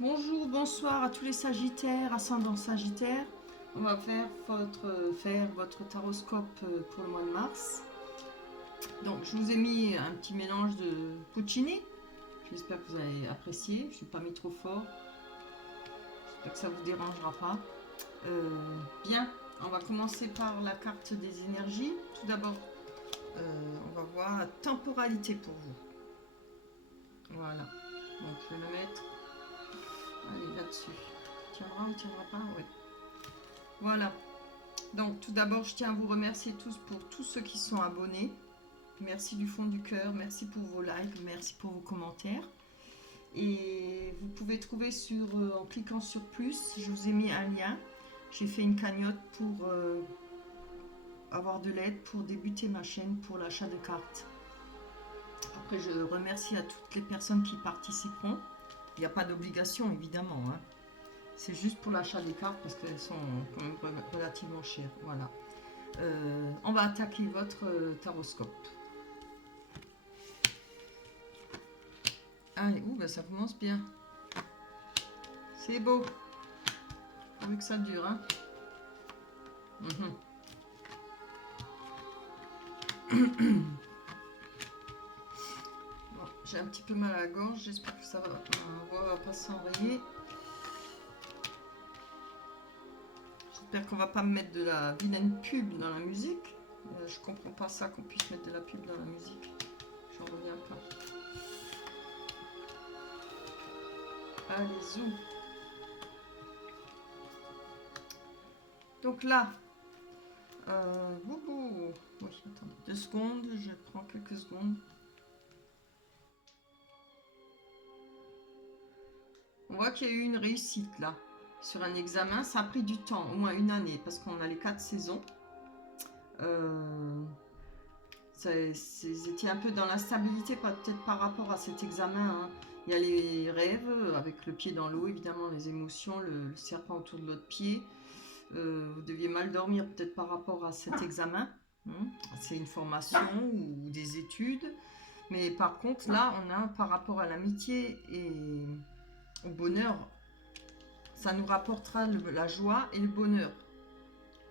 Bonjour, bonsoir à tous les Sagittaires, ascendant Sagittaire. On va faire votre taroscope pour le mois de mars. Donc, je vous ai mis un petit mélange de Puccini. J'espère que vous allez apprécier. Je ne suis pas mis trop fort. J'espère que ça ne vous dérangera pas. Bien, on va commencer par la carte des énergies. Tout d'abord, on va voir la temporalité pour vous. Voilà. Donc, je vais le mettre. Allez, là-dessus. Tiendra ou tiendra pas? Oui. Voilà. Donc, tout d'abord, je tiens à vous remercier tous pour tous ceux qui sont abonnés. Merci du fond du cœur. Merci pour vos likes. Merci pour vos commentaires. Et vous pouvez trouver en cliquant sur plus, je vous ai mis un lien. J'ai fait une cagnotte pour avoir de l'aide pour débuter ma chaîne pour l'achat de cartes. Après, je remercie à toutes les personnes qui participeront. Il n'y a pas d'obligation, évidemment, hein. C'est juste pour l'achat des cartes parce qu'elles sont quand même relativement chères. Voilà. On va attaquer votre taroscope. Allez, ouh, ça commence bien. C'est beau. Vu que ça dure, hein. Bon, j'ai un petit peu mal à la gorge. J'espère que ça va, ma voix va pas s'enrayer. J'espère qu'on va pas me mettre de la vilaine pub dans la musique. Je comprends pas ça qu'on puisse mettre de la pub dans la musique. J'en reviens pas. Allez, zou. Donc là, oui, attendez 2 secondes, je prends quelques secondes. On voit qu'il y a eu une réussite là, sur un examen. Ça a pris du temps, au moins une année, parce qu'on a les 4 saisons. C'était un peu dans l'instabilité, peut-être par rapport à cet examen, hein. Il y a les rêves, avec le pied dans l'eau, évidemment, les émotions, le serpent autour de l'autre pied. Vous deviez mal dormir peut-être par rapport à cet examen. C'est une formation ou des études. Mais par contre, là, on a par rapport à l'amitié et au bonheur, ça nous rapportera la joie et le bonheur.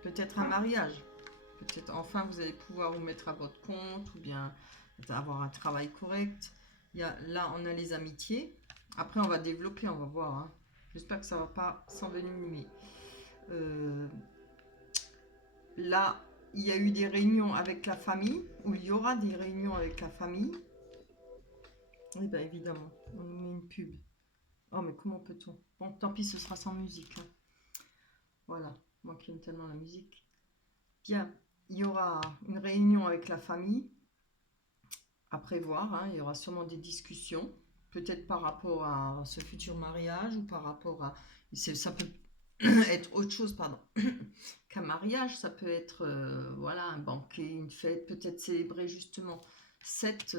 Peut-être un mariage. Peut-être enfin vous allez pouvoir vous mettre à votre compte ou bien avoir un travail correct. Là, on a les amitiés. Après, on va développer, on va voir, hein. J'espère que ça ne va pas s'envenimer. Là, il y a eu des réunions avec la famille, ou il y aura des réunions avec la famille. Et bien évidemment, on nous met une pub. Oh, mais comment peut-on? Bon, tant pis, ce sera sans musique, hein. Voilà, moi qui aime tellement la musique. Bien, il y aura une réunion avec la famille à prévoir, hein. Il y aura sûrement des discussions, peut-être par rapport à ce futur mariage ou par rapport à... Ça peut être autre chose, pardon, qu'un mariage. Ça peut être voilà, un banquet, une fête, peut-être célébrer justement cet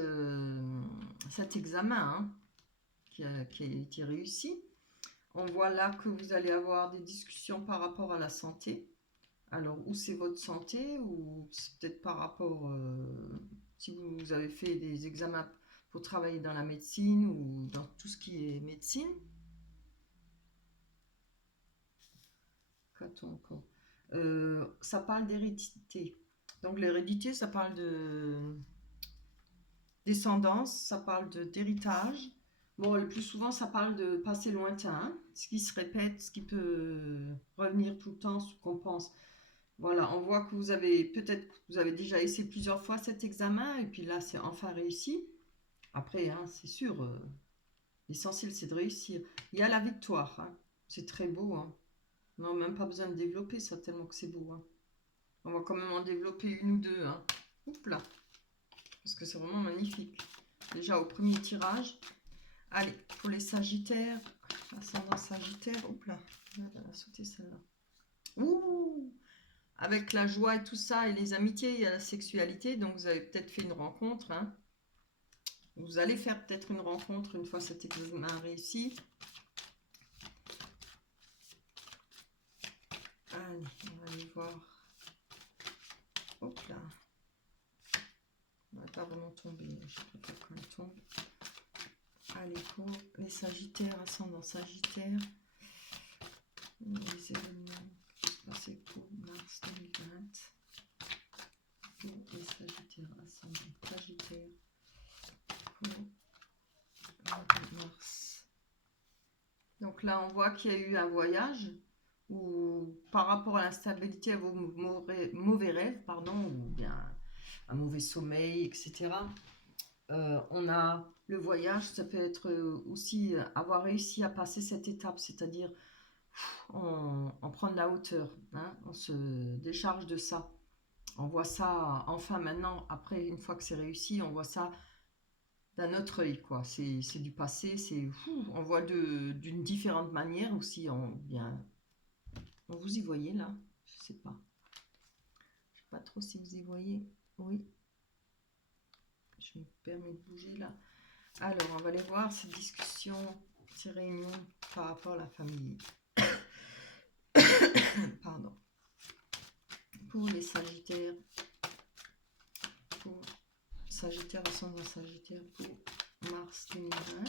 examen, hein, qui a été réussi. On voit là que vous allez avoir des discussions par rapport à la santé. Alors, ou c'est votre santé, ou c'est peut-être par rapport, si vous avez fait des examens pour travailler dans la médecine ou dans tout ce qui est médecine. Qu'a-t-on encore? Ça parle d'hérédité. Donc, l'hérédité, ça parle de descendance, ça parle d'héritage. Bon, le plus souvent, ça parle de passé lointain, hein, ce qui se répète, ce qui peut revenir tout le temps, ce qu'on pense. Voilà, on voit que vous avez déjà essayé plusieurs fois cet examen et puis là, c'est enfin réussi. Après, hein, c'est sûr, l'essentiel, c'est de réussir. Il y a la victoire, hein. C'est très beau, hein. On n'a même pas besoin de développer ça tellement que c'est beau, hein. On va quand même en développer une ou deux, hein. Oups là, parce que c'est vraiment magnifique. Déjà au premier tirage. Allez, pour les Sagittaires, ascendant Sagittaire, oups là, elle a sauté celle-là. Ouh! Avec la joie et tout ça, et les amitiés, il y a la sexualité, donc vous avez peut-être fait une rencontre, hein. Vous allez faire peut-être une rencontre une fois cet examen réussi. Allez, on va aller voir. Hop là. On va pas vraiment tomber, je préfère quand elle tombe. Allez, pour les Sagittaires, ascendant Sagittaire, les événements qui se passaient pour mars 2020. Pour les Sagittaires, ascendant Sagittaire, pour mars. Donc là, on voit qu'il y a eu un voyage où, par rapport à l'instabilité, à vos mauvais rêves, pardon, ou bien un mauvais sommeil, etc. On a le voyage, ça peut être aussi avoir réussi à passer cette étape, c'est-à-dire on prend de la hauteur, hein, on se décharge de ça. On voit ça enfin maintenant, après une fois que c'est réussi, on voit ça d'un autre œil, quoi. C'est du passé, on voit d'une différente manière aussi. Vous y voyez là? Je sais pas. Je sais pas trop si vous y voyez. Oui. Je me permets de bouger là. Alors, on va aller voir ces discussions, ces réunions par rapport à la famille. Pardon. Pour les Sagittaires. Pour Sagittaire, ascendant Sagittaire pour mars 2020.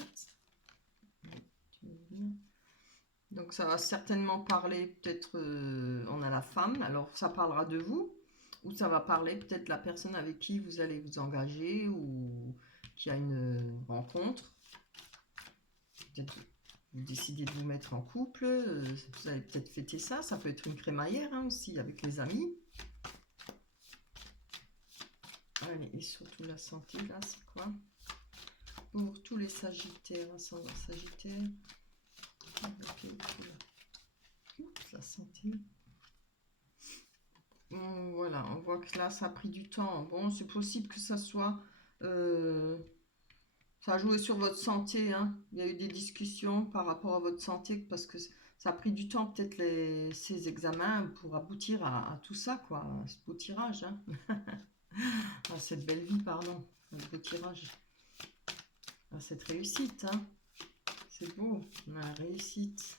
Donc ça va certainement parler, peut-être, on a la femme, alors ça parlera de vous, ou ça va parler peut-être de la personne avec qui vous allez vous engager, ou qui a une rencontre. Peut-être vous décidez de vous mettre en couple, vous allez peut-être fêter ça, ça peut être une crémaillère hein, aussi, avec les amis. Allez, et surtout la santé, là, c'est quoi? Pour tous les Sagittaires, ascendant Sagittaire. Okay, la santé. Voilà, on voit que là, ça a pris du temps. Bon, c'est possible que ça soit... ça a joué sur votre santé. Hein. Il y a eu des discussions par rapport à votre santé parce que ça a pris du temps, peut-être, ces examens pour aboutir à tout ça, quoi. À ce beau tirage. Hein. À cette belle vie, pardon. À ce beau tirage. À cette réussite. Hein. C'est beau. On a la réussite.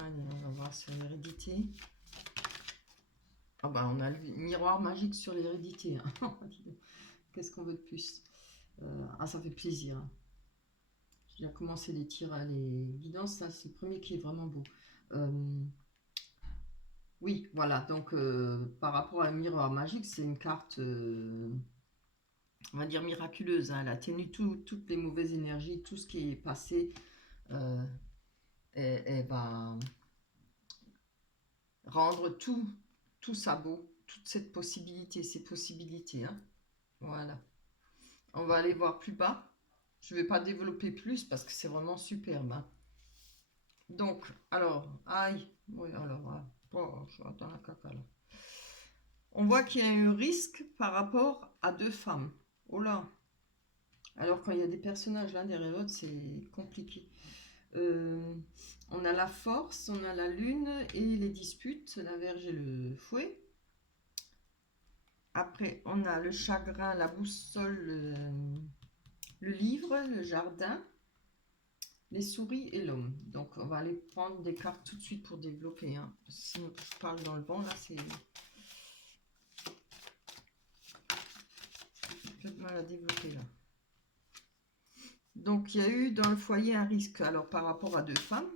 Allez, on va voir sur l'hérédité. Ah bah on a le miroir magique sur l'hérédité. Hein. Qu'est-ce qu'on veut de plus? Ah, ça fait plaisir. Hein. J'ai déjà commencé les tirs, les guidances. Là, c'est le premier qui est vraiment beau. Oui, voilà. Donc, par rapport à un miroir magique, c'est une carte, on va dire, miraculeuse. Hein. Elle a tenu toutes les mauvaises énergies, tout ce qui est passé. Elle va rendre tout ça beau, toute cette possibilité, ces possibilités. Hein. Voilà. On va aller voir plus bas. Je ne vais pas développer plus parce que c'est vraiment superbe. Hein. Donc, alors, aïe, oui, alors, oh, je suis dans la caca là. On voit qu'il y a un risque par rapport à deux femmes. Oh là. Alors, quand il y a des personnages l'un derrière l'autre, c'est compliqué. On a la force, on a la lune et les disputes, la Vierge et le fouet. Après, on a le chagrin, la boussole, le livre, le jardin, les souris et l'homme. Donc, on va aller prendre des cartes tout de suite pour développer. Hein. Sinon, je parle dans le vent, là, c'est... J'ai peu de mal à développer, là. Donc, il y a eu dans le foyer un risque. Alors, par rapport à deux femmes,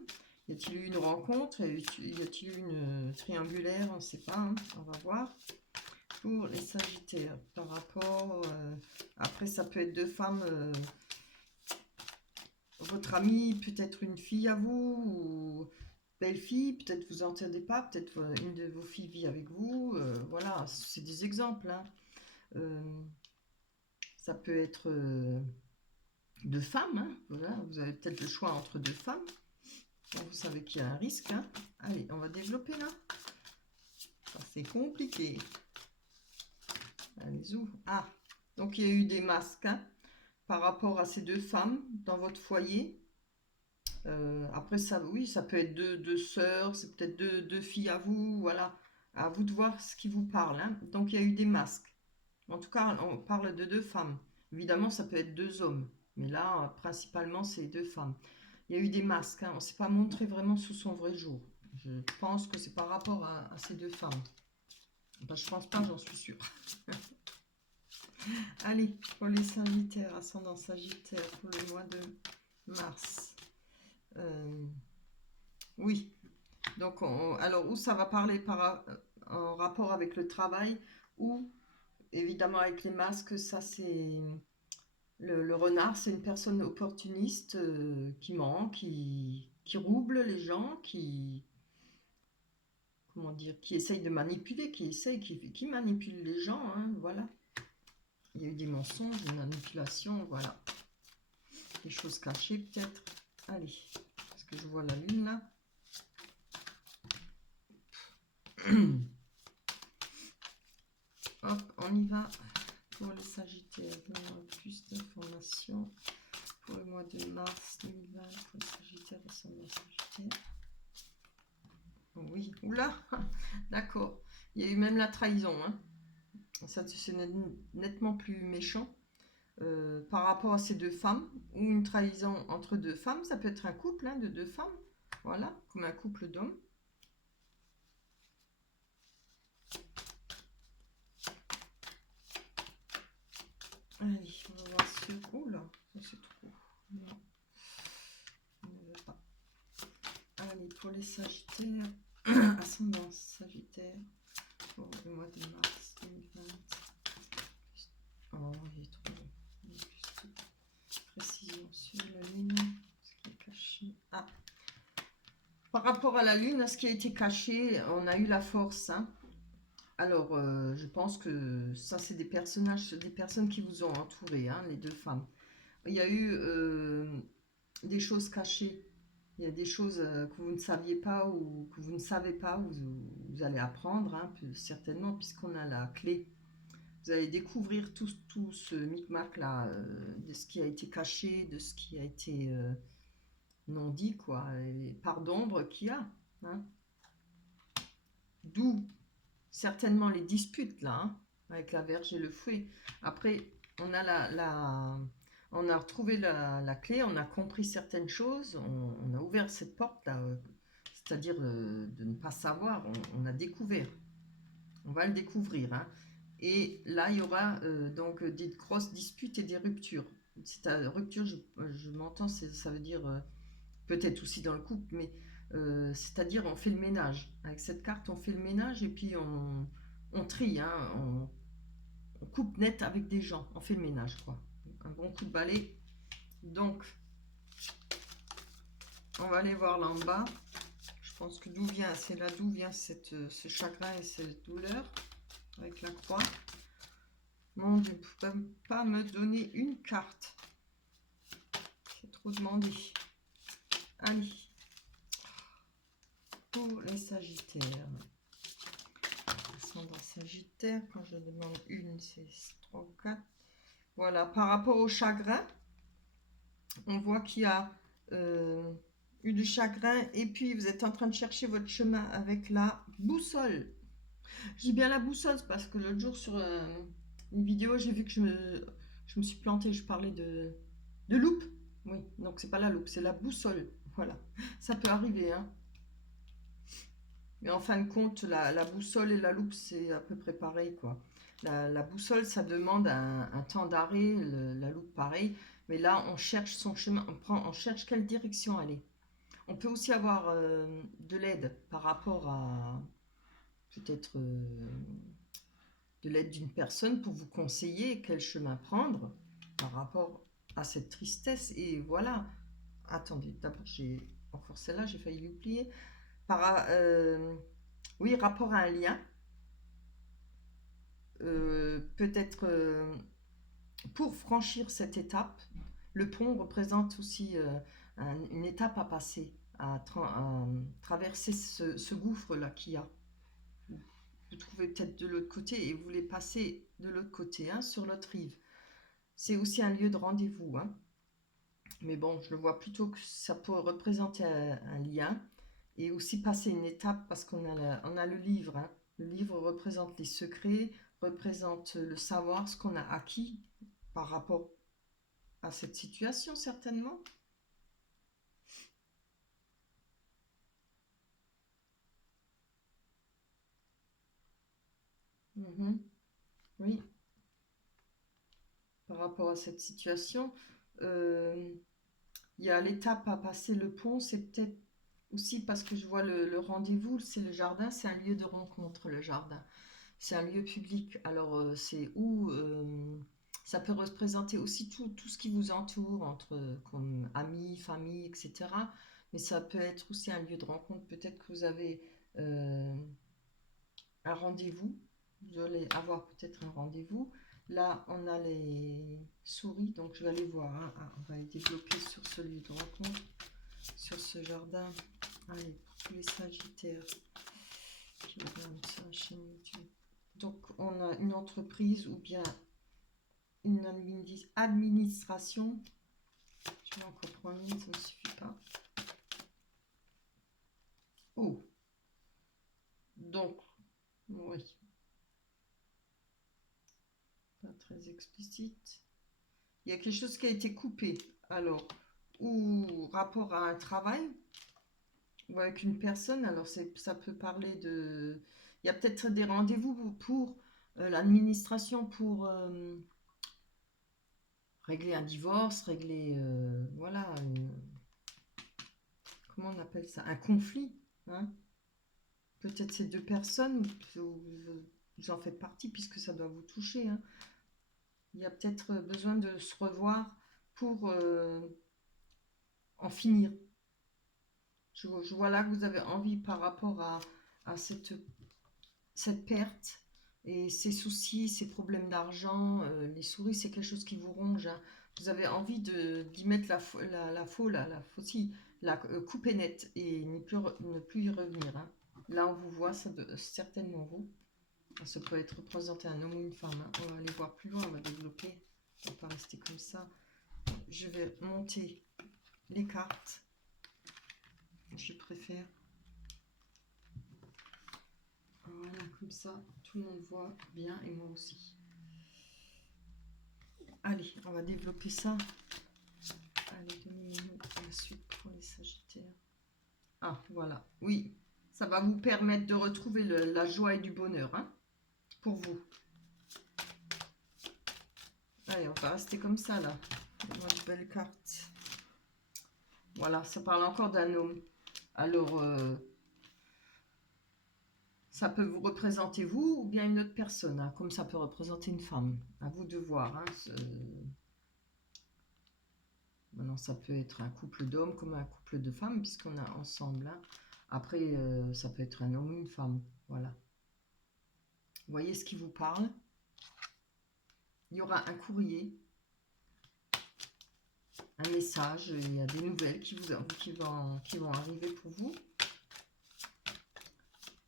y a-t-il eu une rencontre? Y a-t-il eu une triangulaire? On ne sait pas, hein. On va voir. Pour les Sagittaires, par rapport... après, ça peut être deux femmes... votre amie, peut-être une fille à vous, ou belle-fille, peut-être vous entendez pas, peut-être une de vos filles vit avec vous. Voilà, c'est des exemples. Hein. Ça peut être... deux femmes, hein, voilà, vous avez peut-être le choix entre deux femmes. Donc vous savez qu'il y a un risque. Hein. Allez, on va développer là. C'est compliqué. Allez, où? Ah, donc il y a eu des masques hein, par rapport à ces deux femmes dans votre foyer. Après ça, oui, ça peut être deux sœurs, c'est peut-être deux filles à vous, voilà. À vous de voir ce qui vous parle. Hein. Donc il y a eu des masques. En tout cas, on parle de deux femmes. Évidemment, ça peut être deux hommes. Mais là, principalement, c'est deux femmes. Il y a eu des masques. Hein. On ne s'est pas montré vraiment sous son vrai jour. Je pense que c'est par rapport à ces deux femmes. Ben, je pense pas, j'en suis sûre. Allez, pour les Sagittaires, ascendant Sagittaire, pour le mois de Mars. Oui. Donc, alors, où ça va parler en rapport avec le travail, ou évidemment avec les masques, ça c'est... Le renard, c'est une personne opportuniste qui ment, qui rouble les gens, comment dire, qui essaye de manipuler, qui manipule les gens, hein, voilà. Il y a eu des mensonges, des manipulations, voilà. Des choses cachées peut-être. Allez, est-ce que je vois la lune là? Hop, on y va pour le Sagittaire. Plus d'informations pour le mois de mars 2020 pour le Sagittaire et son Sagittaire. Oui, oula, d'accord. Il y a eu même la trahison, hein. Ça, c'est nettement plus méchant par rapport à ces deux femmes, ou une trahison entre deux femmes. Ça peut être un couple hein, de deux femmes, voilà, comme un couple d'hommes. Allez, on va voir ce... Oh là, ça c'est trop. Non, on ne veut pas. Allez, pour les Sagittaires, ascendant Sagittaire, pour le mois de mars 2020. Oh, il est trop long. Juste précision sur la lune, ce qui est caché. Ah, par rapport à la lune, ce qui a été caché, on a eu la force. Hein. Alors, je pense que ça, c'est des personnages, des personnes qui vous ont entouré, hein, les deux femmes. Il y a eu des choses cachées. Il y a des choses que vous ne saviez pas ou que vous ne savez pas, vous allez apprendre, hein, certainement, puisqu'on a la clé. Vous allez découvrir tout ce micmac-là, de ce qui a été caché, de ce qui a été non dit, quoi, les parts d'ombre qu'il y a. Hein. D'où certainement les disputes, là, hein, avec la verge et le fouet. Après, on a on a retrouvé la clé, on a compris certaines choses, on a ouvert cette porte-là, c'est-à-dire de ne pas savoir, on a découvert. On va le découvrir. Hein. Et là, il y aura donc des grosses disputes et des ruptures. C'est à rupture, je m'entends, ça veut dire peut-être aussi dans le couple, mais c'est-à-dire on fait le ménage. Avec cette carte, on fait le ménage et puis on trie, hein, on coupe net avec des gens, on fait le ménage, quoi. Un bon coup de balai. Donc, on va aller voir là en bas. Je pense que d'où vient, c'est là d'où vient ce chagrin et cette douleur avec la croix. Mon Dieu, vous ne pouvez pas me donner une carte. C'est trop demandé. Allez. Pour les Sagittaires. Ascendant Sagittaire, quand je demande une, c'est 3 ou 4. Voilà, par rapport au chagrin, on voit qu'il y a eu du chagrin et puis vous êtes en train de chercher votre chemin avec la boussole. Je dis bien la boussole parce que l'autre jour sur une vidéo, j'ai vu que je me suis plantée, je parlais de loupe. Oui, donc c'est pas la loupe, c'est la boussole. Voilà, ça peut arriver. Hein. Mais en fin de compte, la boussole et la loupe, c'est à peu près pareil, quoi. La boussole, ça demande un temps d'arrêt, la loupe pareil. Mais là, on cherche son chemin, on cherche quelle direction aller. On peut aussi avoir de l'aide par rapport à peut-être de l'aide d'une personne pour vous conseiller quel chemin prendre par rapport à cette tristesse. Et voilà. Attendez, d'abord, j'ai encore celle-là, j'ai failli l'oublier. Oui, rapport à un lien. Peut-être pour franchir cette étape, le pont représente aussi une étape à passer, à traverser ce gouffre-là qu'il y a. Vous trouvez peut-être de l'autre côté et vous voulez passer de l'autre côté, hein, sur l'autre rive. C'est aussi un lieu de rendez-vous. Hein. Mais bon, je le vois plutôt que ça peut représenter un lien et aussi passer une étape parce on a le livre. Hein. Le livre représente les secrets, représente le savoir, ce qu'on a acquis par rapport à cette situation certainement. Mhm. Oui, par rapport à cette situation, il il y a l'étape à passer le pont, c'est peut-être aussi parce que je vois le rendez-vous, c'est le jardin, c'est un lieu de rencontre, le jardin. C'est un lieu public, alors c'est où ça peut représenter aussi tout ce qui vous entoure, entre comme amis, famille, etc. Mais ça peut être aussi un lieu de rencontre. Peut-être que vous avez euh, un rendez-vous, vous allez avoir peut-être un rendez-vous. Là, on a les souris, donc je vais aller voir. Hein. Ah, on va les développer sur ce lieu de rencontre, sur ce jardin. Allez, pour tous les sagittaires qui regardent sur la chaîne YouTube. Donc, on a une entreprise ou bien une administration. Je vais encore prendre une, ça ne suffit pas. Oh, donc, oui, pas très explicite. Il y a quelque chose qui a été coupé. Alors, ou rapport à un travail, ou avec une personne. Alors, ça peut parler de... Il y a peut-être des rendez-vous pour l'administration, pour régler un divorce, régler... voilà, comment on appelle ça? Un conflit. Hein. Peut-être ces deux personnes, vous en faites partie puisque ça doit vous toucher. Hein. Il y a peut-être besoin de se revoir pour en finir. Je vois là que vous avez envie par rapport à cette perte et ces soucis, ces problèmes d'argent. Les souris, c'est quelque chose qui vous ronge. Hein. Vous avez envie d'y mettre la faucille, la couper nette et ne plus y revenir. Hein. Là, on vous voit, ça certainement vous. Ça peut être représenté un homme ou une femme. Hein. On va aller voir plus loin, on va développer. On ne va pas rester comme ça. Je vais monter les cartes. Je préfère. Voilà, comme ça, tout le monde voit bien et moi aussi. Allez, on va développer ça. Allez, donnez-nous la suite pour les sagittaires. Ah, voilà. Oui, ça va vous permettre de retrouver la joie et du bonheur. Hein, pour vous. Allez, on va rester comme ça, là. Une belle carte. Voilà, ça parle encore d'un homme. Alors, ça peut vous représenter vous ou bien une autre personne, hein, comme ça peut représenter une femme. À vous de voir. Hein, maintenant, ça peut être un couple d'hommes comme un couple de femmes, puisqu'on a ensemble. Hein. Après, ça peut être un homme ou une femme. Voilà. Vous voyez ce qui vous parle. Il y aura un courrier, un message, il y a des nouvelles qui vont arriver pour vous.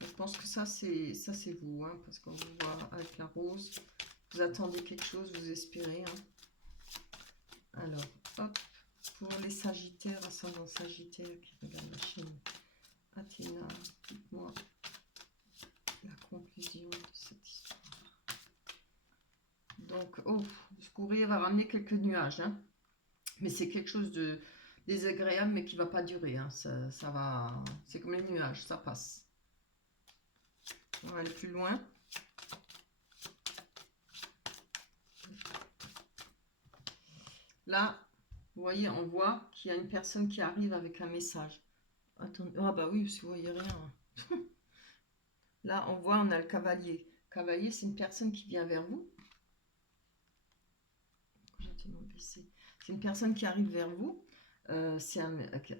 Je pense que ça c'est vous, hein, parce qu'on vous voit avec la rose. Vous attendez quelque chose, vous espérez. Hein. Alors, hop, pour les sagittaires, ascendant sagittaire qui regardent la chaîne Athéna, dites-moi la conclusion de cette histoire. Donc, oh, ce courrier va ramener quelques nuages, hein. Mais c'est quelque chose de désagréable, mais qui ne va pas durer. Hein. Ça va, c'est comme les nuages, ça passe. On va aller plus loin. Là, vous voyez, on voit qu'il y a une personne qui arrive avec un message. Attendez, ah bah oui, parce que vous voyez rien. Là, on voit, on a le cavalier. Cavalier, c'est une personne qui vient vers vous. C'est une personne qui arrive vers vous. C'est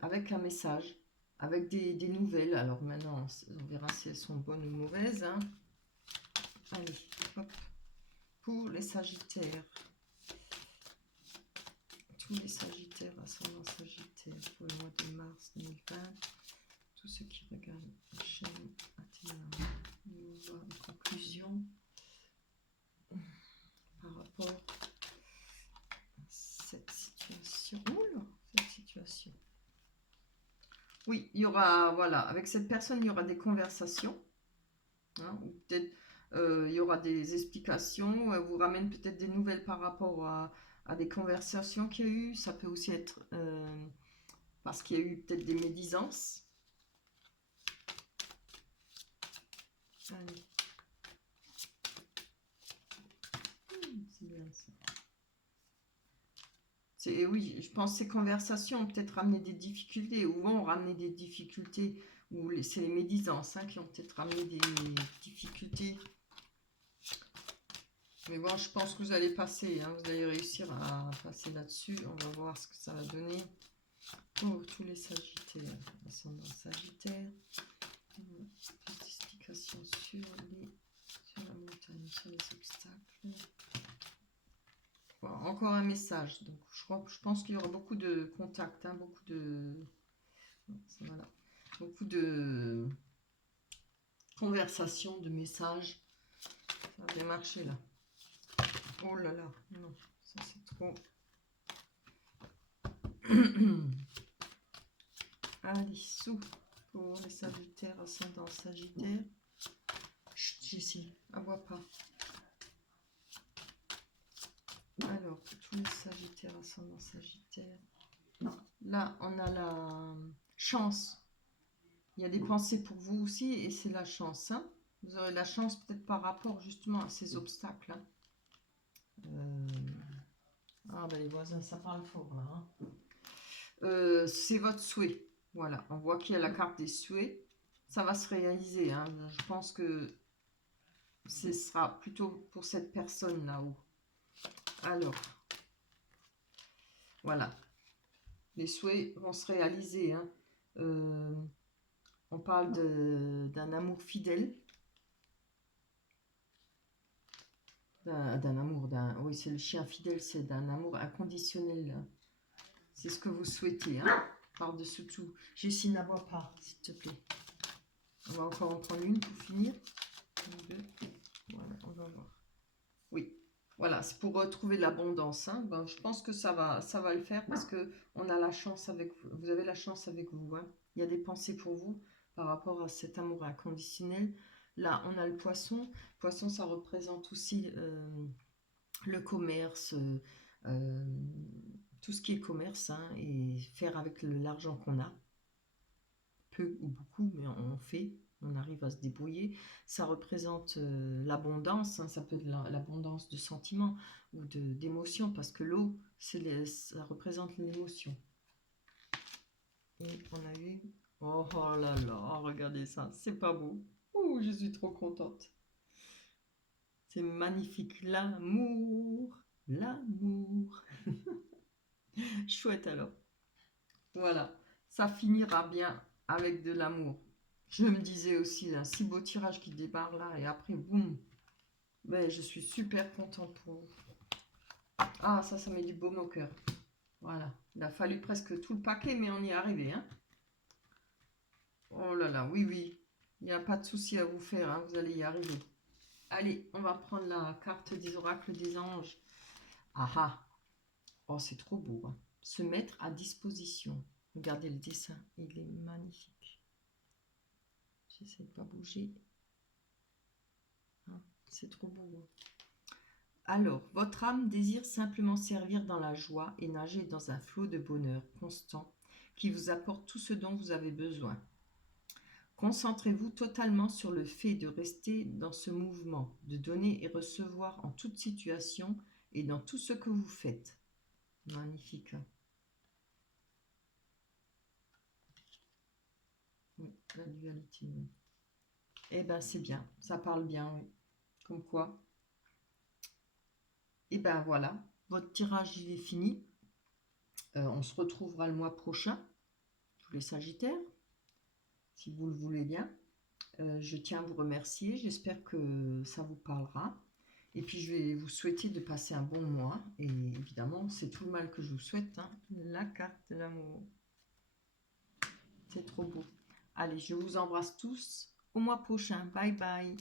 avec un message, avec des nouvelles. Alors maintenant, on verra si elles sont bonnes ou mauvaises. Hein. Allez, hop. Pour les sagittaires. Tous les sagittaires, ascendant sagittaire, pour le mois de mars 2020. Tous ceux qui regardent la chaîne Athéna, nous voir une conclusion par rapport à cette situation. Oula, cette situation. Oui, il y aura, voilà, avec cette personne, il y aura des conversations. Hein, ou peut-être il y aura des explications. Elle vous ramène peut-être des nouvelles par rapport à des conversations qu'il y a eu. Ça peut aussi être parce qu'il y a eu peut-être des médisances. Allez. C'est bien ça. Oui, je pense que ces conversations ont peut-être ramené des difficultés, ou vont ramener des difficultés, ou c'est les médisances qui ont peut-être ramené des difficultés. Mais bon, je pense que vous allez passer, vous allez réussir à passer là-dessus. On va voir ce que ça va donner pour tous les Sagittaires. Ascendant Sagittaire. Plus d'explications sur la montagne, sur les obstacles. Voilà, encore un message. Donc, je pense qu'il y aura beaucoup de contacts, voilà, beaucoup de conversations, de messages. Ça a bien marché là. Oh là là, non, ça c'est trop. Allez, sous pour les Sagittaires, ascendant Sagittaire. Chut, Jessie, aboie pas. Alors, pour tous les Sagittaires, ascendant Sagittaire. Là, on a la chance. Il y a des pensées pour vous aussi, et c'est la chance. Vous aurez la chance peut-être par rapport justement à ces obstacles. Ah ben les voisins, ça parle fort là. C'est votre souhait. Voilà, on voit qu'il y a la carte des souhaits. Ça va se réaliser. Je pense que ce sera plutôt pour cette personne là-haut. Alors, voilà. Les souhaits vont se réaliser. On parle d'un amour fidèle. D'un amour, oui, c'est le chien fidèle, c'est d'un amour inconditionnel. C'est ce que vous souhaitez, par-dessus tout. Jessie, n'aboie pas, s'il te plaît. On va encore en prendre une pour finir. Une, deux. Voilà, on va voir. Oui, voilà, c'est pour retrouver l'abondance. Ben, je pense que ça va le faire parce que on a la chance avec vous. Vous avez la chance avec vous. Il y a des pensées pour vous par rapport à cet amour inconditionnel. Là, on a le poisson. Le poisson, ça représente aussi le commerce, tout ce qui est commerce, et faire avec l'argent qu'on a. Peu ou beaucoup, mais on fait, on arrive à se débrouiller. Ça représente l'abondance, ça peut être l'abondance de sentiments ou d'émotions, parce que l'eau, ça représente l'émotion. Et on a eu... Oh, oh là là, regardez ça, c'est pas beau. Ouh, je suis trop contente. C'est magnifique, l'amour, l'amour. Chouette alors. Voilà, ça finira bien avec de l'amour. Je me disais aussi, un si beau tirage qui débarre là, et après, boum. Ben, je suis super contente pour vous. Ah, ça met du baume au cœur. Voilà, il a fallu presque tout le paquet, mais on y est arrivé. Oh là là, oui, oui. Il n'y a pas de souci à vous faire, vous allez y arriver. Allez, on va prendre la carte des oracles des anges. Ah ah. Oh, c'est trop beau. Se mettre à disposition. Regardez le dessin, il est magnifique. J'essaie de ne pas bouger. C'est trop beau. Alors, votre âme désire simplement servir dans la joie et nager dans un flot de bonheur constant qui vous apporte tout ce dont vous avez besoin. Concentrez-vous totalement sur le fait de rester dans ce mouvement, de donner et recevoir en toute situation et dans tout ce que vous faites. Magnifique. Oui, la dualité. Oui. Eh bien, c'est bien. Ça parle bien, oui. Comme quoi. Et ben voilà. Votre tirage, il est fini. On se retrouvera le mois prochain. Tous les Sagittaires. Si vous le voulez bien. Je tiens à vous remercier. J'espère que ça vous parlera. Et puis, je vais vous souhaiter de passer un bon mois. Et évidemment, c'est tout le mal que je vous souhaite. La carte de l'amour. C'est trop beau. Allez, je vous embrasse tous. Au mois prochain. Bye bye.